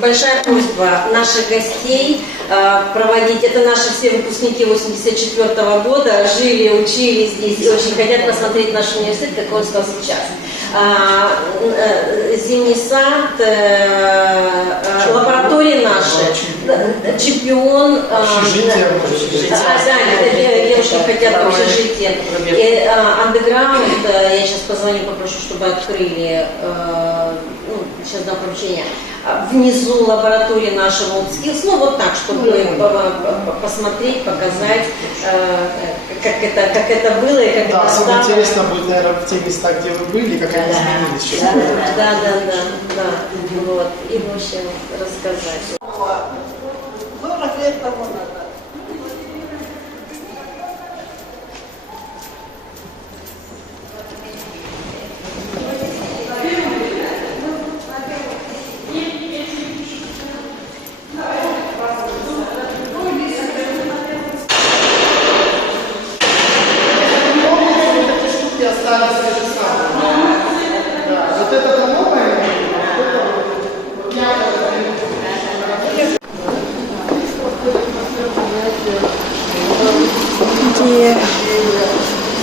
Большая просьба наших гостей проводить, это наши все выпускники 84-го года, жили, учились здесь и очень хотят посмотреть наш университет, какой он стал сейчас. Зимний сад, лаборатории наши, чемпион, девушки хотят в общежитие, андеграунд, я сейчас позвоню, попрошу, чтобы открыли, сейчас дам поручение, внизу лаборатории нашего WorldSkills, ну вот так, чтобы посмотреть, показать, как это было и как это стало. Особо интересно будет, наверное, в те места, где вы были, как они изменились сейчас. Да, вот, и в общем рассказать. Вот это новое.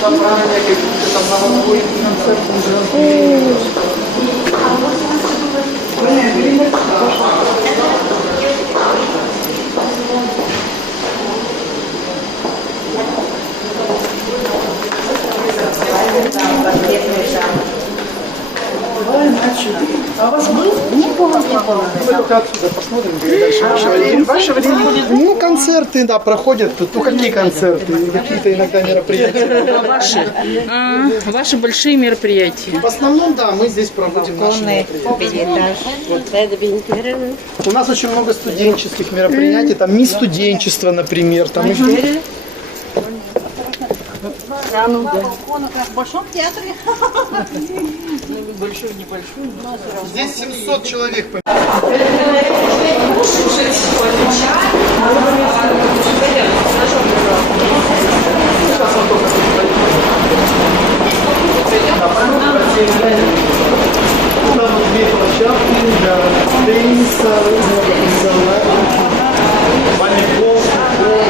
Собрание какие-то там новогодние А у вас был? Не было. Мы только отсюда посмотрим, где дальше ваше время. Ну, концерты, да, проходят тут. Ну, какие концерты? Какие-то иногда мероприятия. Ваши большие мероприятия. В основном, да, мы здесь проводим наши мероприятия. У нас очень много студенческих мероприятий. Там мисс студенчества, например. Там еще... В Большом театре? Большой, небольшой. Здесь 700 человек. У нас две площадки для тенниса, волейбол, футбол.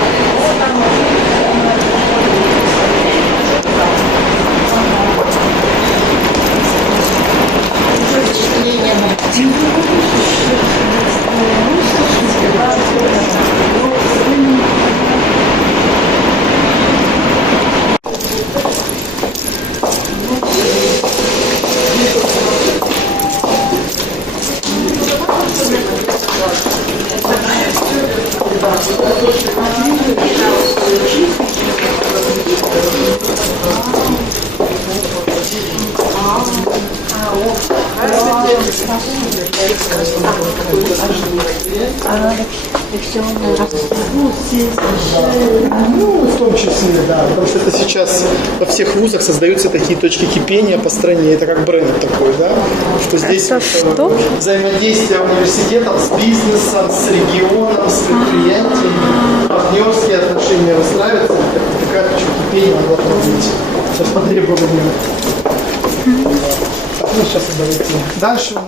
Ну, в том числе, да, потому что это сейчас во всех вузах создаются такие точки кипения по стране, это как бренд такой, да, что здесь взаимодействие университетов с бизнесом, с регионом, с предприятиями, партнерские отношения выстраиваются, такая точка кипения должна быть сейчас по требованию. Так, ну сейчас давайте. Дальше у нас